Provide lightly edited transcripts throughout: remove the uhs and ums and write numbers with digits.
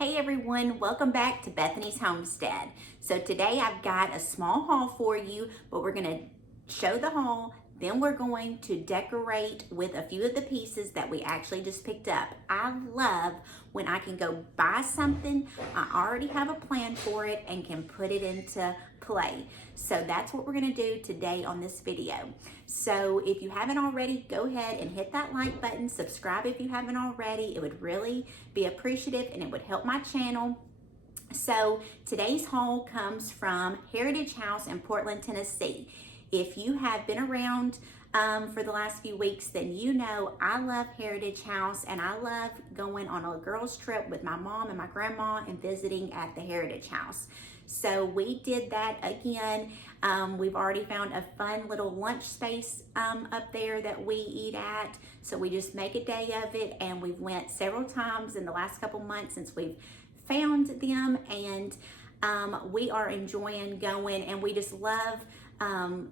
Hey everyone, welcome back to Bethany's Homestead. So today I've got a small haul for you, but we're gonna show the haul, then we're going to decorate with a few of the pieces that we actually just picked up. I love when I can go buy something, I already have a plan for it and can put it into play. So that's what we're gonna do today on this video. So if you haven't already, go ahead and hit that like button, subscribe if you haven't already. It would really be appreciative and it would help my channel. So today's haul comes from Heritage House in Portland, Tennessee. If you have been around for the last few weeks, then you know I love Heritage House and I love going on a girls trip with my mom and my grandma and visiting at the Heritage House. So we did that again. We've already found a fun little lunch space up there that we eat at. So we just make a day of it, and we've went several times in the last couple months since we've found them, and we are enjoying going, and we just love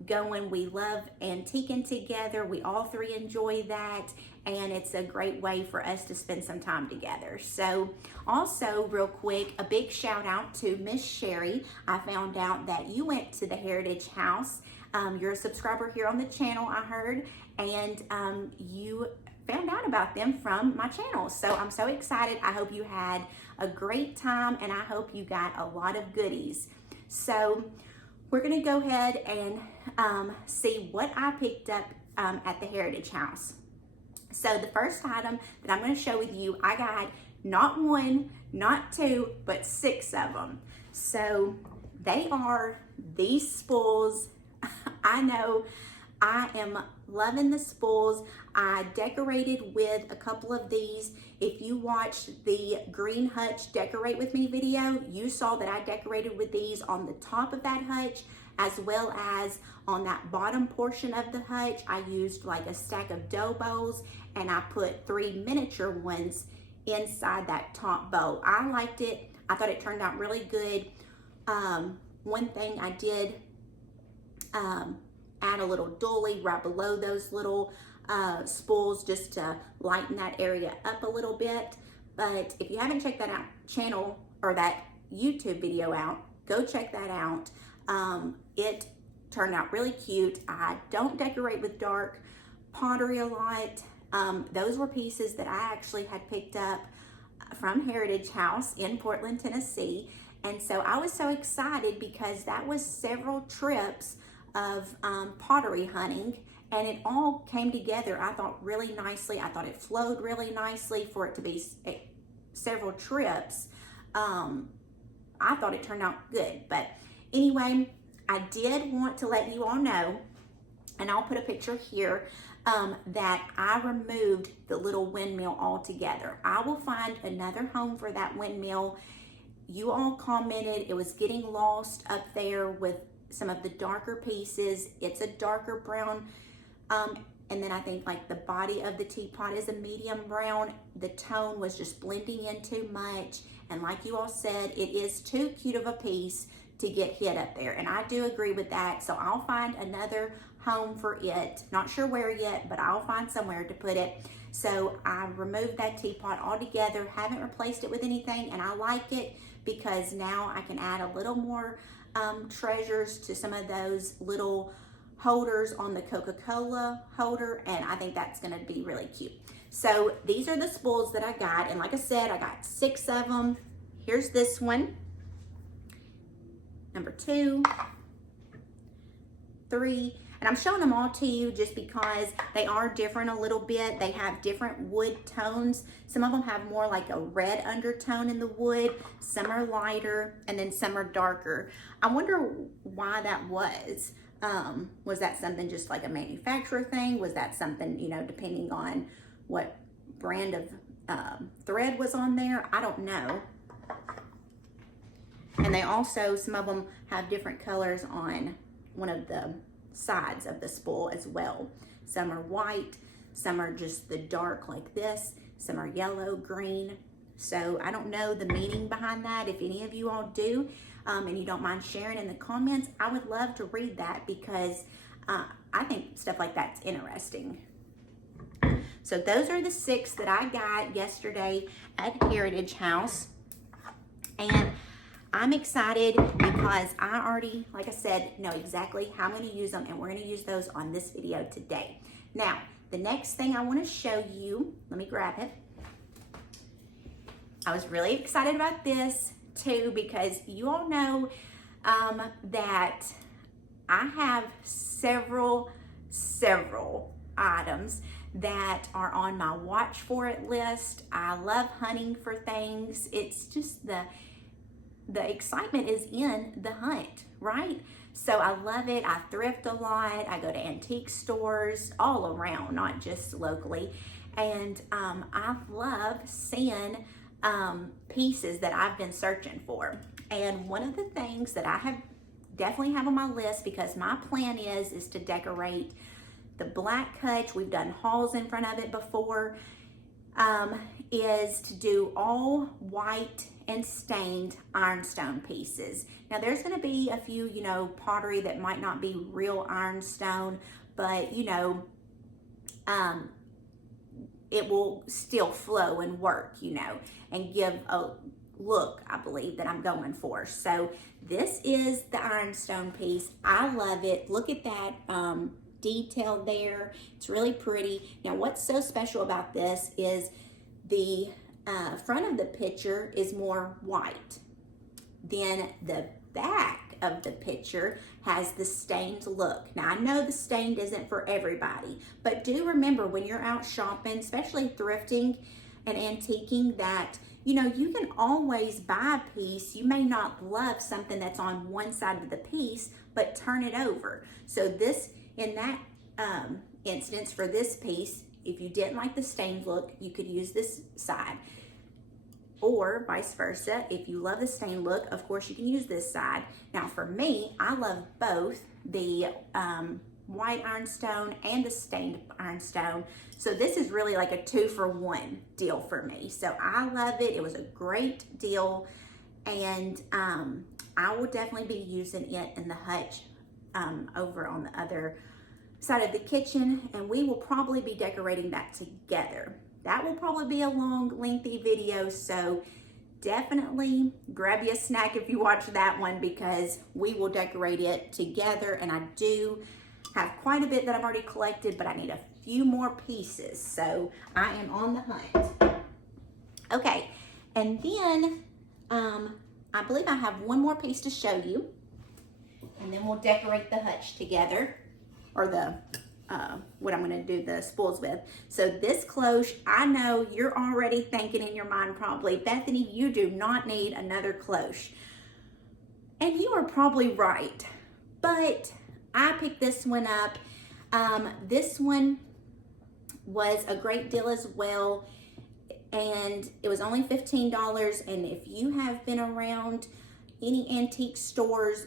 going. We love antiquing together. We all three enjoy that, and it's a great way for us to spend some time together. So also real quick, a big shout out to Miss Sherry. I found out that you went to the Heritage House. You're a subscriber here on the channel, I heard, and you found out about them from my channel. So I'm so excited. I hope you had a great time, and I hope you got a lot of goodies. So we're gonna go ahead and see what I picked up at the Heritage House. So the first item that I'm gonna share with you, I got not one, not two, but 6 of them. So they are these spools. I know I am loving the spools. I decorated with a couple of these. If you watched the Green Hutch Decorate With Me video, you saw that I decorated with these on the top of that hutch, as well as on that bottom portion of the hutch. I used like a stack of dough bowls, and I put 3 miniature ones inside that top bowl. I liked it. I thought it turned out really good. One thing I did add a little dolly right below those little spools just to lighten that area up a little bit. But if you haven't checked that out channel or that YouTube video out, go check that out. It turned out really cute. I don't decorate with dark pottery a lot. Those were pieces that I actually had picked up from Heritage House in Portland, Tennessee. And so I was so excited because that was several trips of pottery hunting, and it all came together, I thought, really nicely. I thought it flowed really nicely for it to be several trips. I thought it turned out good. But anyway, I did want to let you all know, and I'll put a picture here, that I removed the little windmill altogether. I will find another home for that windmill. You all commented it was getting lost up there with some of the darker pieces. It's a darker brown, and then I think like the body of the teapot is a medium brown. The tone was just blending in too much, and like you all said, it is too cute of a piece to get hid up there, and I do agree with that. So I'll find another home for it. Not sure where yet, but I'll find somewhere to put it. So I removed that teapot altogether, haven't replaced it with anything, and I like it because now I can add a little more treasures to some of those little holders on the Coca-Cola holder, and I think that's gonna be really cute. So these are the spools that I got, and like I said, I got 6 of them. Here's this one, number 2, 3, and I'm showing them all to you just because they are different a little bit. They have different wood tones. Some of them have more like a red undertone in the wood, some are lighter, and then some are darker. I wonder why that was. Was that something just like a manufacturer thing? Was that something, you know, depending on what brand of thread was on there? I don't know. And they also, some of them have different colors on one of the sides of the spool as well. Some are white, some are just the dark like this, some are yellow, green. So I don't know the meaning behind that. If any of you all do, and you don't mind sharing in the comments, I would love to read that because I think stuff like that's interesting. So those are the 6 that I got yesterday at Heritage House. And I'm excited because I already, like I said, know exactly how I'm going to use them, and we're going to use those on this video today. Now, the next thing I want to show you, let me grab it. I was really excited about this too because you all know that I have several items that are on my watch for it list. I love hunting for things. It's just the excitement is in the hunt, right? So I love it. I thrift a lot. I go to antique stores all around, not just locally. And I love seeing pieces that I've been searching for. And one of the things that I definitely have on my list, because my plan is to decorate the black hutch. We've done hauls in front of it before. Is to do all white and stained ironstone pieces. Now there's going to be a few, pottery that might not be real ironstone, but it will still flow and work, and give a look, I believe, that I'm going for. So this is the ironstone piece. I love it. Look at that detail there. It's really pretty. Now what's so special about this is the front of the picture is more white. Then the back of the picture has the stained look. Now I know the stained isn't for everybody, but do remember when you're out shopping, especially thrifting and antiquing, that you can always buy a piece. You may not love something that's on one side of the piece, but turn it over. So this, in that instance, for this piece, if you didn't like the stained look, you could use this side. Or vice versa, if you love the stained look, of course you can use this side. Now for me, I love both the white ironstone and the stained ironstone. So this is really like a 2-for-1 deal for me. So I love it. It was a great deal. And I will definitely be using it in the hutch over on the other side of the kitchen, and we will probably be decorating that together. That will probably be a long, lengthy video, so definitely grab you a snack if you watch that one, because we will decorate it together. And I do have quite a bit that I've already collected, but I need a few more pieces, so I am on the hunt. Okay, and then I believe I have one more piece to show you, and then we'll decorate the hutch together, or the what I'm going to do the spools with. So this cloche, I know you're already thinking in your mind probably, Bethany, you do not need another cloche. And you are probably right, but I picked this one up. This one was a great deal as well, and it was only $15. And if you have been around any antique stores,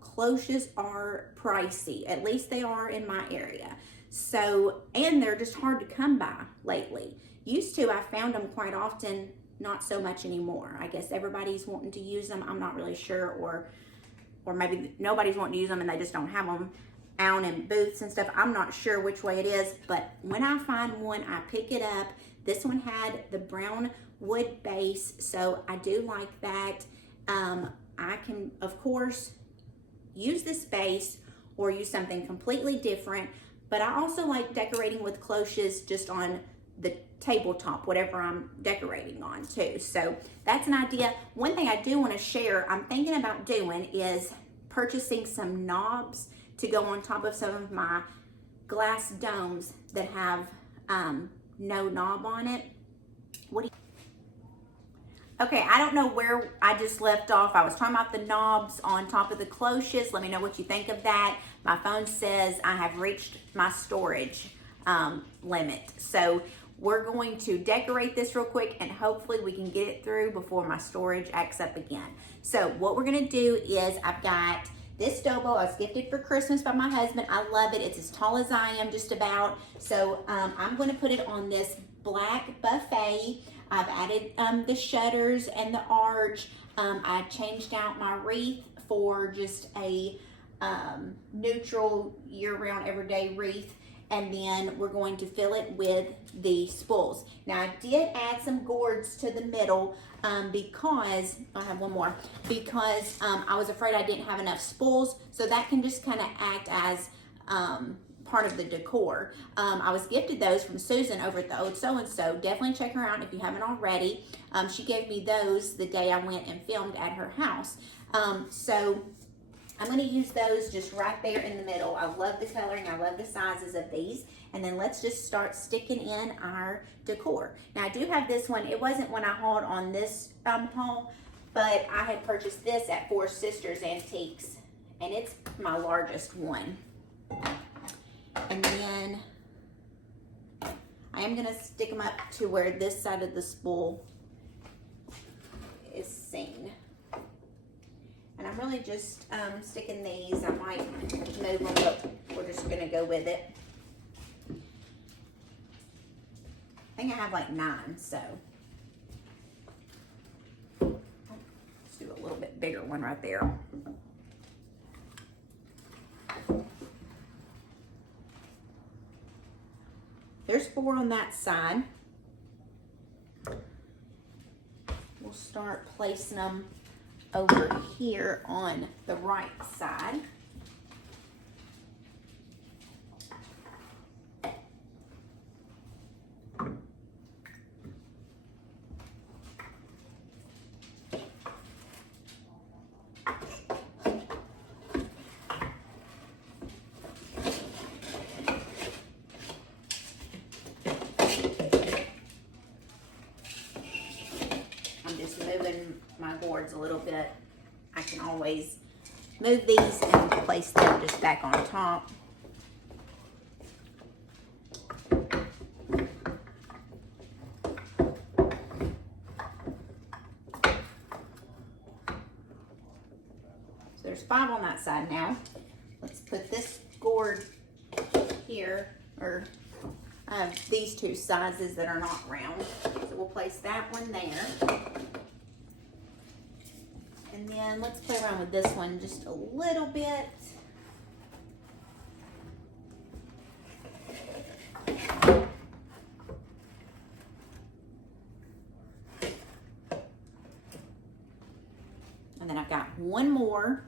cloches are pricey. At least they are in my area. So, and they're just hard to come by lately. Used to, I found them quite often, not so much anymore. I guess everybody's wanting to use them. I'm not really sure, or maybe nobody's wanting to use them and they just don't have them out in booths and stuff. I'm not sure which way it is, but when I find one, I pick it up. This one had the brown wood base, so I do like that. I can, of course, use this base or use something completely different, but I also like decorating with cloches just on the tabletop, whatever I'm decorating on too. So that's an idea. One thing I do want to share, I'm thinking about doing, is purchasing some knobs to go on top of some of my glass domes that have no knob on it. What do you... Okay, I don't know where I just left off. I was talking about the knobs on top of the cloches. Let me know what you think of that. My phone says I have reached my storage limit. So we're going to decorate this real quick, and hopefully we can get it through before my storage acts up again. So what we're gonna do is, I've got this dough bowl. I was gifted for Christmas by my husband. I love it. It's as tall as I am, just about. So I'm gonna put it on this black buffet. I've added the shutters and the arch. I changed out my wreath for just a neutral year-round everyday wreath. and then we're going to fill it with the spools. Now I did add some gourds to the middle because, I have one more, because I was afraid I didn't have enough spools, so that can just kind of act as part of the decor. I was gifted those from Susan over at the Old So-and-So. Definitely check her out if you haven't already. She gave me those the day I went and filmed at her house. So I'm going to use those just right there in the middle. I love the coloring. I love the sizes of these. And then let's just start sticking in our decor. Now I do have this one. It wasn't when I hauled on this haul, but I had purchased this at Four Sisters Antiques, and it's my largest one. And then I am going to stick them up to where this side of the spool is seen. And I'm really just sticking these. I might move them, but we're just going to go with it. I think I have like 9, so let's do a little bit bigger one right there. There's 4 on that side. We'll start placing them over here on the right side. Moving my boards a little bit. I can always move these and place them just back on top. So there's 5 on that side now. Let's put this gourd here, or I have these 2 sizes that are not round. So we'll place that one there. And then let's play around with this one just a little bit. And then I've got one more.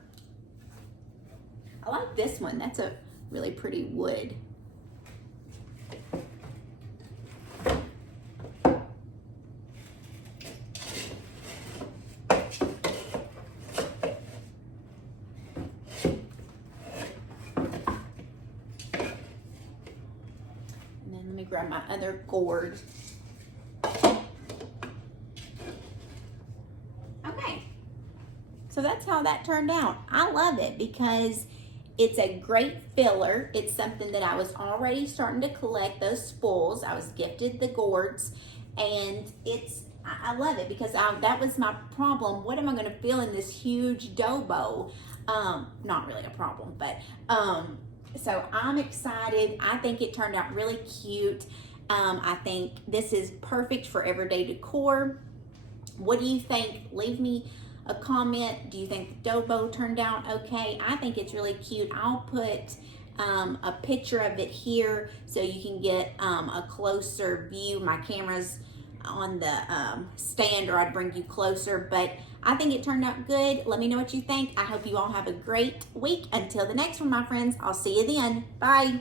I like this one. That's a really pretty wood. Grab my other gourd. Okay, so that's how that turned out. I love it because it's a great filler. It's something that I was already starting to collect, those spools. I was gifted the gourds, and I love it because that was my problem. What am I going to fill in this huge dough bowl? Not really a problem, but so I'm excited. I think it turned out really cute. I think this is perfect for everyday decor. What do you think? Leave me a comment. Do you think the dough bowl turned out okay? I think it's really cute. I'll put a picture of it here so you can get a closer view. My camera's on the stand, or I'd bring you closer, but I think it turned out good. Let me know what you think. I hope you all have a great week. Until the next one, my friends, I'll see you then. Bye.